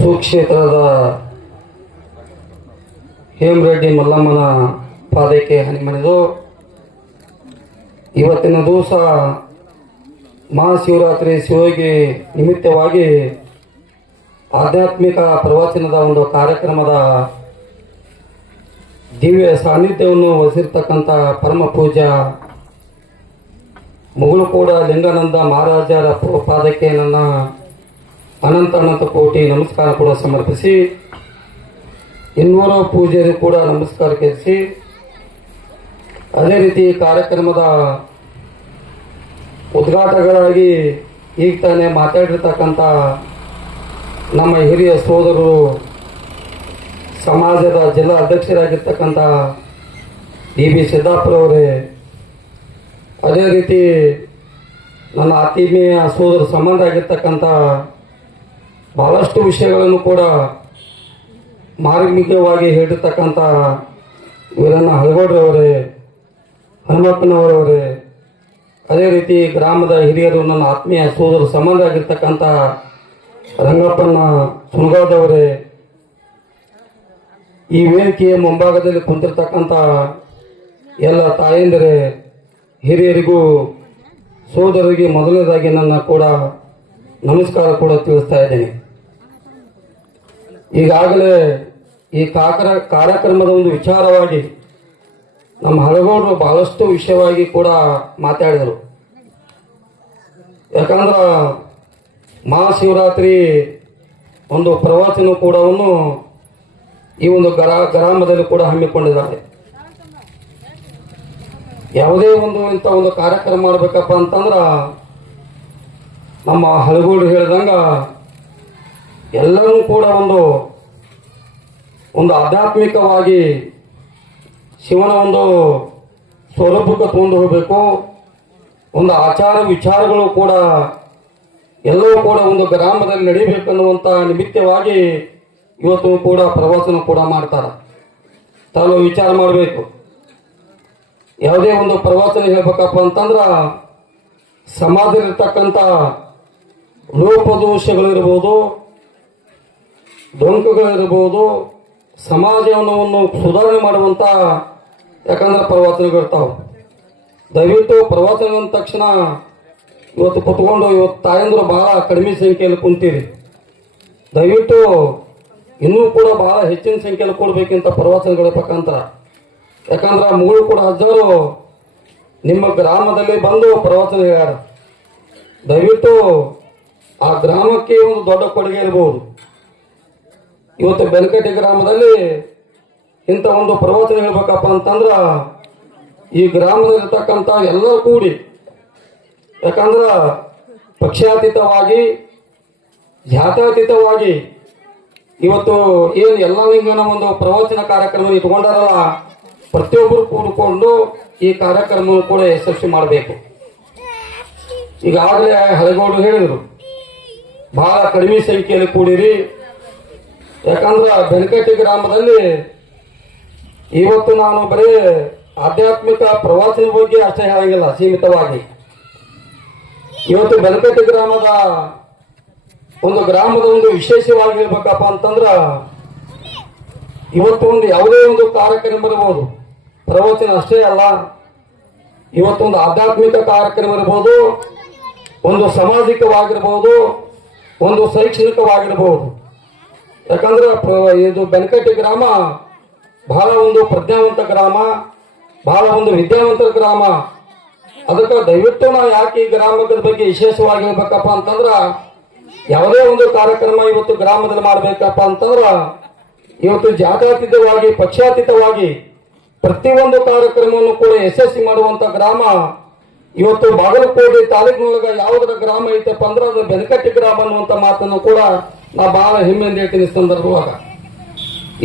ಸುಕ್ಷೇತ್ರದ ಹೇಮರೆಡ್ಡಿ ಮಲ್ಲಮ್ಮನ ಪಾದಕ್ಕೆ ಹನಿಮಣಿದು ಇವತ್ತಿನ ದಿವಸ ಮಹಾಶಿವರಾತ್ರಿ ಶಿವಯೋಗಿ ನಿಮಿತ್ತವಾಗಿ ಆಧ್ಯಾತ್ಮಿಕ ಪ್ರವಚನದ ಒಂದು ಕಾರ್ಯಕ್ರಮದ ದಿವ್ಯ ಸಾನ್ನಿಧ್ಯವನ್ನು ವಹಿಸಿರ್ತಕ್ಕಂಥ ಪರಮ ಪೂಜ್ಯ ಮುಗುಳುಕೋಡ ಲಿಂಗಾನಂದ ಮಹಾರಾಜರ ಪಾದಕ್ಕೆ ನನ್ನ ಅನಂತ ಕೋಟಿ ನಮಸ್ಕಾರ ಕೂಡ ಸಮರ್ಪಿಸಿ ಇನ್ನೂರು ಪೂಜೆಯರು ಕೂಡ ನಮಸ್ಕಾರ ಕೇಳಿಸಿ ಅದೇ ರೀತಿ ಕಾರ್ಯಕ್ರಮದ ಉದ್ಘಾಟಕರಾಗಿ ಈಗ ತಾನೇ ಮಾತಾಡಿರ್ತಕ್ಕಂಥ ನಮ್ಮ ಹಿರಿಯ ಸೋದರರು ಸಮಾಜದ ಜಿಲ್ಲಾ ಅಧ್ಯಕ್ಷರಾಗಿರ್ತಕ್ಕಂಥ ಡಿ.ಬಿ. ಸಿದ್ದಾಪುರವರೇ, ಅದೇ ರೀತಿ ನನ್ನ ಆತ್ಮೀಯ ಸೋದರ ಸಂಬಂಧ ಆಗಿರ್ತಕ್ಕಂಥ ಬಹಳಷ್ಟು ವಿಷಯಗಳನ್ನು ಕೂಡ ಮಾರ್ಮಿಕವಾಗಿ ಹೇಳಿರ್ತಕ್ಕಂಥ ವೀರಣ್ಣ ಹಳಗೌಡ್ರವರೇ, ಹನುಮಪ್ಪನವರವರೇ, ಅದೇ ರೀತಿ ಗ್ರಾಮದ ಹಿರಿಯರು ನನ್ನ ಆತ್ಮೀಯ ಸೋದರ ಸಂಬಂಧ ಆಗಿರ್ತಕ್ಕಂಥ ರಂಗಪ್ಪನ ಸುಣಗಾದವರೇ, ಈ ವೇದಿಕೆಯ ಮುಂಭಾಗದಲ್ಲಿ ಕುಂತಿರ್ತಕ್ಕಂಥ ಎಲ್ಲ ತಾಯಂದಿರೇ, ಹಿರಿಯರಿಗೂ ಸೋದರರಿಗೆ ಮೊದಲನೇದಾಗಿ ನನ್ನ ಕೂಡ ನಮಸ್ಕಾರ ಕೂಡ ತಿಳಿಸ್ತಾ ಇದ್ದೇನೆ. ಈಗಾಗಲೇ ಈ ಕಾರ್ಯಕ್ರಮದ ಒಂದು ವಿಚಾರವಾಗಿ ನಮ್ಮ ಹಳಗೌಡರು ಬಹಳಷ್ಟು ವಿಷಯವಾಗಿ ಕೂಡ ಮಾತಾಡಿದರು. ಯಾಕಂದ್ರೆ ಮಹಾಶಿವರಾತ್ರಿ ಒಂದು ಪ್ರವಚನ ಕೂಡವನ್ನು ಈ ಒಂದು ಗ್ರಾಮದಲ್ಲಿ ಕೂಡ ಹಮ್ಮಿಕೊಂಡಿದ್ದಾರೆ. ಯಾವುದೇ ಇಂಥ ಒಂದು ಕಾರ್ಯಕ್ರಮ ಮಾಡಬೇಕಪ್ಪ ಅಂತಂದ್ರ ನಮ್ಮ ಹಳಗೌಡರು ಹೇಳಿದಂಗ ಎಲ್ಲರೂ ಕೂಡ ಒಂದು ಆಧ್ಯಾತ್ಮಿಕವಾಗಿ ಶಿವನ ಒಂದು ಸ್ವರೂಪಕ್ಕೆ ತಗೊಂಡು ಹೋಗಬೇಕು. ಒಂದು ಆಚಾರ ವಿಚಾರಗಳು ಕೂಡ ಎಲ್ಲವೂ ಕೂಡ ಒಂದು ಗ್ರಾಮದಲ್ಲಿ ನಡೀಬೇಕನ್ನುವಂಥ ನಿಮಿತ್ತವಾಗಿ ಇವತ್ತು ಕೂಡ ಪ್ರವಚನ ಕೂಡ ಮಾಡ್ತಾರೆ. ತಾನು ವಿಚಾರ ಮಾಡಬೇಕು. ಯಾವುದೇ ಒಂದು ಪ್ರವಚನ ಹೇಳ್ಬೇಕಪ್ಪ ಅಂತಂದ್ರ ಸಮಾಜದಲ್ಲಿರ್ತಕ್ಕಂಥ ಲೋಪದೋಷಗಳಿರ್ಬೋದು, ಡೊಂಕುಗಳಿರ್ಬೋದು, ಸಮಾಜವನ್ನು ಸುಧಾರಣೆ ಮಾಡುವಂಥ ಯಾಕಂದ್ರೆ ಪ್ರವಚನಗಳಿರ್ತಾವೆ. ದಯವಿಟ್ಟು ಪ್ರವಚನ ಅಂದ ತಕ್ಷಣ ಇವತ್ತು ಕುತ್ಕೊಂಡು ಇವತ್ತು ತಾಯಂದ್ರು ಬಹಳ ಕಡಿಮೆ ಸಂಖ್ಯೆಯಲ್ಲಿ ಕುಂತೀರಿ. ದಯವಿಟ್ಟು ಇನ್ನೂ ಕೂಡ ಬಹಳ ಹೆಚ್ಚಿನ ಸಂಖ್ಯೆಯಲ್ಲಿ ಕೊಡ್ಬೇಕಿಂತ ಪ್ರವಚನಗಳಿರ್ಬೇಕಂತ. ಯಾಕಂದ್ರೆ ಮುಗಳು ಕೂಡ ಹಜ್ಜಾರು ನಿಮ್ಮ ಗ್ರಾಮದಲ್ಲಿ ಬಂದು ಪ್ರವಚನ ಹೇಳ್ಯಾರ. ದಯವಿಟ್ಟು ಆ ಗ್ರಾಮಕ್ಕೆ ಒಂದು ದೊಡ್ಡ ಕೊಡುಗೆ ಇರಬಹುದು. ಇವತ್ತು ಬೆನಕಟ್ಟಿ ಗ್ರಾಮದಲ್ಲಿ ಇಂಥ ಒಂದು ಪ್ರವಚನ ಹೇಳ್ಬೇಕಪ್ಪ ಅಂತಂದ್ರ ಈ ಗ್ರಾಮದಲ್ಲಿರ್ತಕ್ಕಂಥ ಎಲ್ಲರೂ ಕೂಡಿ, ಯಾಕಂದ್ರ ಪಕ್ಷಾತೀತವಾಗಿ ಜಾತ್ಯತೀತವಾಗಿ ಇವತ್ತು ಏನು ಎಲ್ಲ ಲಿಂಗನ ಒಂದು ಪ್ರವಚನ ಕಾರ್ಯಕ್ರಮ ಇಟ್ಕೊಂಡಾರಲ್ಲ, ಪ್ರತಿಯೊಬ್ಬರು ಕೂಡಿಕೊಂಡು ಈ ಕಾರ್ಯಕ್ರಮವನ್ನು ಕೂಡ ಯಶಸ್ವಿ ಮಾಡಬೇಕು. ಈಗಾಗಲೇ ಹಳಗೌಡರು ಹೇಳಿದರು, ಬಹಳ ಕಡಿಮೆ ಸಂಖ್ಯೆಯಲ್ಲಿ ಕೂಡಿರಿ. ಯಾಕಂದ್ರೆ ಬೆನಕಟ್ಟಿ ಗ್ರಾಮದಲ್ಲಿ ಇವತ್ತು ನಾನು ಬರೀ ಆಧ್ಯಾತ್ಮಿಕ ಪ್ರವಾಸದ ಬಗ್ಗೆ ಅಷ್ಟೇ ಹೇಳಂಗಿಲ್ಲ, ಸೀಮಿತವಾಗಿ ಇವತ್ತು ಬೆನಕಟ್ಟಿ ಗ್ರಾಮದ ಒಂದು ವಿಶೇಷವಾಗಿ ಹೇಳ್ಬೇಕಪ್ಪ ಅಂತಂದ್ರ ಇವತ್ತು ಯಾವುದೇ ಒಂದು ಕಾರ್ಯಕ್ರಮ ಇರಬಹುದು, ಪ್ರವಚನ ಅಷ್ಟೇ ಅಲ್ಲ, ಇವತ್ತೊಂದು ಆಧ್ಯಾತ್ಮಿಕ ಕಾರ್ಯಕ್ರಮ ಇರಬಹುದು, ಒಂದು ಸಾಮಾಜಿಕವಾಗಿರ್ಬೋದು, ಒಂದು ಶೈಕ್ಷಣಿಕವಾಗಿರ್ಬೋದು. ಯಾಕಂದ್ರೆ ಇದು ಬೆನಕಟ್ಟಿ ಗ್ರಾಮ ಬಹಳ ಒಂದು ಪ್ರಜ್ಞಾವಂತ ಗ್ರಾಮ, ಬಹಳ ಒಂದು ವಿದ್ಯಾವಂತರ ಗ್ರಾಮ. ಅದಕ್ಕೆ ದಯವಿಟ್ಟು ನಾವು ಯಾಕೆ ಈ ಗ್ರಾಮದ ಬಗ್ಗೆ ವಿಶೇಷವಾಗಿ ಹೇಳ್ಬೇಕಪ್ಪ ಅಂತಂದ್ರ ಯಾವುದೇ ಒಂದು ಕಾರ್ಯಕ್ರಮ ಇವತ್ತು ಗ್ರಾಮದಲ್ಲಿ ಮಾಡಬೇಕಪ್ಪ ಅಂತಂದ್ರ ಇವತ್ತು ಜಾತ್ಯತೀತವಾಗಿ ಪಕ್ಷಾತೀತವಾಗಿ ಪ್ರತಿಯೊಂದು ಕಾರ್ಯಕ್ರಮವನ್ನು ಕೂಡ ಯಶಸ್ವಿ ಮಾಡುವಂತ ಗ್ರಾಮ ಇವತ್ತು ಬಾಗಲಕೋಟೆ ತಾಲೂಕಿನೊಳಗ ಯಾವುದರ ಗ್ರಾಮ ಐತಪ್ಪ ಅಂದ್ರೆ ಅದು ಬೆನಕಟ್ಟಿ ಗ್ರಾಮ ಅನ್ನುವಂಥ ಮಾತನ್ನು ಕೂಡ ನಾ ಬಹಳ ಹೆಮ್ಮೆಯಿಂದ ಹೇಳ್ತೀನಿ. ಸಂದರ್ಭವಾಗ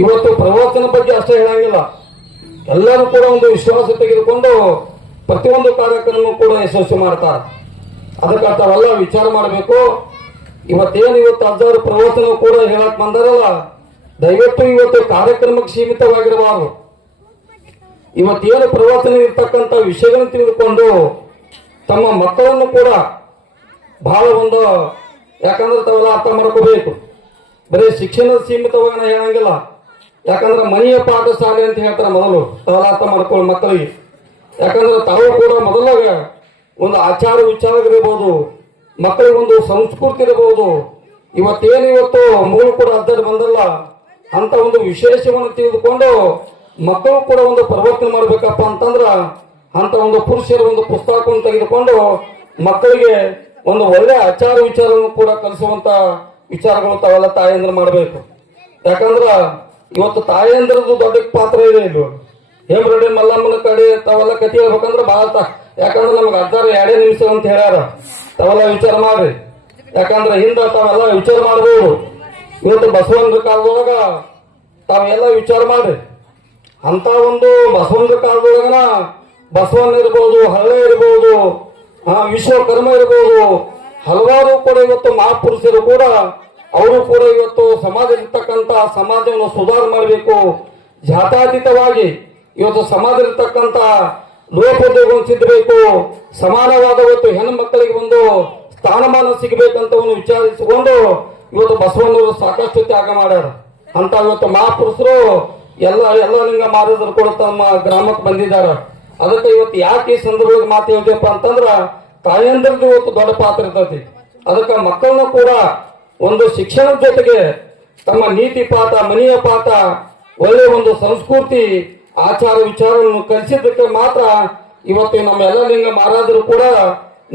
ಇವತ್ತು ಪ್ರವಚನ ಬಗ್ಗೆ ಅಷ್ಟೇ ಹೇಳಂಗಿಲ್ಲ, ಎಲ್ಲರೂ ಕೂಡ ಒಂದು ವಿಶ್ವಾಸ ತೆಗೆದುಕೊಂಡು ಪ್ರತಿಯೊಂದು ಕಾರ್ಯಕ್ರಮ ಕೂಡ ಯಶಸ್ವಿ ಮಾಡ್ತಾರೆ. ಅದಕ್ಕೆ ತಾವೆಲ್ಲ ವಿಚಾರ ಮಾಡಬೇಕು. ಇವತ್ತು ಹಜಾರು ಪ್ರವಚನ ಕೂಡ ಹೇಳಕ್ ಬಂದಾರಲ್ಲ, ದಯವಿಟ್ಟು ಇವತ್ತು ಕಾರ್ಯಕ್ರಮಕ್ಕೆ ಸೀಮಿತವಾಗಿರಬಾರದು. ಇವತ್ತೇನು ಪ್ರವಚನ ಇರ್ತಕ್ಕಂಥ ವಿಷಯಗಳನ್ನು ತಿಳಿದುಕೊಂಡು ತಮ್ಮ ಮಕ್ಕಳನ್ನು ಕೂಡ ಬಹಳ ಯಾಕಂದ್ರೆ ತಾವೆಲ್ಲ ಅರ್ಥ ಮಾಡ್ಕೋಬೇಕು. ಬರೀ ಶಿಕ್ಷಣದ ಸೀಮಿತವಾಗಿ ನಾ ಹೇಳಂಗಿಲ್ಲ. ಯಾಕಂದ್ರೆ ಮನೆಯ ಪಾಠಶಾಲೆ ಅಂತ ಹೇಳ್ತಾರೆ ಮೊದಲು ಅರ್ಥ ಮಾಡ್ಕೊಳ್ಳಿ ಮಕ್ಕಳಿಗೆ. ಯಾಕಂದ್ರೆ ತಾವು ಕೂಡ ಮೊದಲಾಗ ಒಂದು ಆಚಾರ ವಿಚಾರಗಳಿರ್ಬೋದು, ಮಕ್ಕಳಿಗೆ ಒಂದು ಸಂಸ್ಕೃತಿ ಇರಬಹುದು. ಇವತ್ತು ಮೂರು ಕೂಡ ಅರ್ಧಕ್ಕೆ ಬಂದಲ್ಲ ಅಂತ ಒಂದು ವಿಶೇಷವನ್ನು ತಿಳಿದುಕೊಂಡು ಮಕ್ಕಳು ಕೂಡ ಒಂದು ಪರಿವರ್ತನೆ ಮಾಡ್ಬೇಕಪ್ಪ ಅಂತಂದ್ರ ಅಂತ ಒಂದು ಪುರುಷರ ಒಂದು ಪುಸ್ತಕವನ್ನು ತೆಗೆದುಕೊಂಡು ಮಕ್ಕಳಿಗೆ ಒಂದು ಒಳ್ಳೆ ಆಚಾರ ವಿಚಾರವನ್ನು ಕೂಡ ಕಲಿಸುವಂತ ವಿಚಾರಗಳು ತಾವೆಲ್ಲ ತಾಯಂದ್ರ ಮಾಡಬೇಕು. ಯಾಕಂದ್ರ ಇವತ್ತು ತಾಯಂದ್ರದ್ದು ದೊಡ್ಡ ಪಾತ್ರ ಇದೆ. ಇದು ಹೇಮರೆಡ್ಡಿ ಮಲ್ಲಮ್ಮನ ಕಡೆ ತಾವೆಲ್ಲ ಕಥೆ ಹೇಳ್ಬೇಕಂದ್ರೆ ಬಹಳ ಯಾಕಂದ್ರೆ ನಮ್ಗೆ 2 ನಿಮಿಷ ಅಂತ ಹೇಳ್ಯಾರ. ತಾವೆಲ್ಲ ವಿಚಾರ ಮಾಡ್ರಿ. ಯಾಕಂದ್ರೆ ಹಿಂದ ತಾವೆಲ್ಲ ವಿಚಾರ ಮಾಡ್ಬೋದು. ಇವತ್ತು ಬಸವಣ್ಣನ ಕಾಲದೊಳಗ ತಾವೆಲ್ಲ ವಿಚಾರ ಮಾಡ್ರಿ. ಅಂತ ಒಂದು ಬಸವಣ್ಣನ ಕಾಲದೊಳಗನ ಬಸವಣ್ಣ ಇರ್ಬೋದು, ಹಳ್ಳೆ ಇರ್ಬೋದು, ವಿಶ್ವಕರ್ಮ ಇರ್ಬೋದು, ಹಲವಾರು ಕೂಡ ಇವತ್ತು ಮಹಾಪುರುಷರು ಕೂಡ ಅವರು ಕೂಡ ಇವತ್ತು ಸಮಾಜದಲ್ಲಿರ್ತಕ್ಕಂಥ ಸಮಾಜವನ್ನು ಸುಧಾರಣೆ ಮಾಡಬೇಕು. ಜಾತ್ಯತೀತವಾಗಿ ಇವತ್ತು ಸಮಾಜದಲ್ಲಿರ್ತಕ್ಕಂಥ ಲೋಕೋದ್ಯೋಗವನ್ನು ಸಿದ್ಧಬೇಕು. ಸಮಾನವಾದ ಇವತ್ತು ಹೆಣ್ಣು ಮಕ್ಕಳಿಗೆ ಒಂದು ಸ್ಥಾನಮಾನ ಸಿಗಬೇಕಂತ ಒಂದು ವಿಚಾರಿಸಿಕೊಂಡು ಇವತ್ತು ಬಸವಣ್ಣವರು ಸಾಕಷ್ಟು ತ್ಯಾಗ ಮಾಡ್ಯಾರ. ಅಂತ ಇವತ್ತು ಮಹಾಪುರುಷರು ಎಲ್ಲ ಲಿಂಗ ಮಾರಿದ್ರು ಕೂಡ ತಮ್ಮ ಗ್ರಾಮಕ್ಕೆ ಬಂದಿದ್ದಾರೆ. ಅದಕ್ಕೆ ಇವತ್ತು ಯಾಕೆ ಈ ಸಂದರ್ಭದಲ್ಲಿ ಮಾತು ಹೇಳ್ಬೇಕಪ್ಪ ಅಂತಂದ್ರ ತಾಯಂದ್ರದ್ದು ಇವತ್ತು ದೊಡ್ಡ ಪಾತ್ರ ಇರ್ತೈತಿ. ಅದಕ್ಕೆ ಮಕ್ಕಳನ್ನ ಕೂಡ ಒಂದು ಶಿಕ್ಷಣದ ಜೊತೆಗೆ ತಮ್ಮ ನೀತಿ ಪಾಠ, ಮನೆಯ ಪಾಠ, ಒಳ್ಳೆ ಒಂದು ಸಂಸ್ಕೃತಿ, ಆಚಾರ ವಿಚಾರವನ್ನು ಕಲಿಸಿದ್ದಕ್ಕೆ ಮಾತ್ರ ಇವತ್ತು ನಮ್ಮ ಎಲ್ಲ ಲಿಂಗ ಮಹಾರಾಜರು ಕೂಡ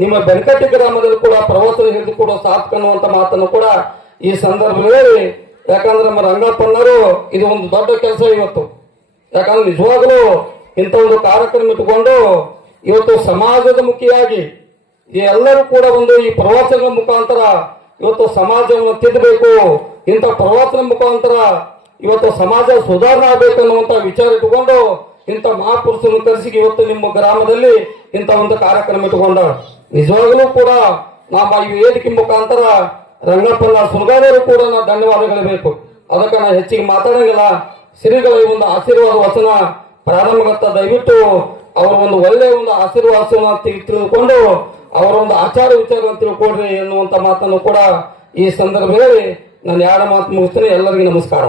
ನಿಮ್ಮ ಬೆನಕಟ್ಟಿ ಗ್ರಾಮದಲ್ಲಿ ಕೂಡ ಪ್ರವಾಸನ ಹಿಡಿದು ಕೂಡ ಸಾರ್ಥಕ ಅನ್ನುವಂತ ಮಾತನ್ನು ಕೂಡ ಈ ಸಂದರ್ಭದಲ್ಲಿ, ಯಾಕಂದ್ರೆ ನಮ್ಮ ರಂಗಪ್ಪನವರು ಇದು ಒಂದು ದೊಡ್ಡ ಕೆಲಸ ಇವತ್ತು. ಯಾಕಂದ್ರೆ ನಿಜವಾಗಲೂ ಇಂಥ ಒಂದು ಕಾರ್ಯಕ್ರಮ ಇಟ್ಟುಕೊಂಡು ಇವತ್ತು ಸಮಾಜದ ಮುಖಿಯಾಗಿ ಎಲ್ಲರೂ ಕೂಡ ಒಂದು ಈ ಪ್ರವಾಸಗಳ ಮುಖಾಂತರ ಇವತ್ತು ಸಮಾಜವನ್ನು ತಿದ್ದಬೇಕು. ಇಂಥ ಪ್ರವಾಸದ ಮುಖಾಂತರ ಇವತ್ತು ಸಮಾಜ ಸುಧಾರಣೆ ಆಗಬೇಕು ಅನ್ನುವಂತ ವಿಚಾರ ಇಟ್ಟುಕೊಂಡು ಇಂಥ ಮಹಾಪುರುಷರನ್ನು ಕರೆಸಿ ಇವತ್ತು ನಿಮ್ಮ ಗ್ರಾಮದಲ್ಲಿ ಇಂಥ ಒಂದು ಕಾರ್ಯಕ್ರಮ ಇಟ್ಟುಕೊಂಡ ನಿಜವಾಗಲೂ ಕೂಡ ನಾವು ಈ ವೇದಿಕೆ ಮುಖಾಂತರ ರಂಗಪ್ಪನ ಸುರ್ಗಾದವರು ಕೂಡ ನಾವು ಧನ್ಯವಾದಗಳಬೇಕು. ಅದಕ್ಕೆ ನಾ ಹೆಚ್ಚಿಗೆ ಮಾತಾಡಂಗಿಲ್ಲ. ಶ್ರೀಗಳ ಈ ಒಂದು ಆಶೀರ್ವಾದ ವಚನ ಪ್ರಾರಂಭಗತ್ತ ದಯವಿಟ್ಟು ಅವರ ಒಂದು ಒಳ್ಳೆಯ ಒಂದು ಆಶೀರ್ವಾದವನ್ನು ತಿಳಿದುಕೊಂಡು ಅವರ ಒಂದು ಆಚಾರ ವಿಚಾರವನ್ನು ತಿಳ್ಕೊಡ್ರಿ ಎನ್ನುವಂತ ಮಾತನ್ನು ಕೂಡ ಈ ಸಂದರ್ಭದಲ್ಲಿ ನಾನು 2 ಮಾತು ಮುಗಿಸ್ತೇನೆ. ಎಲ್ಲರಿಗೂ ನಮಸ್ಕಾರ.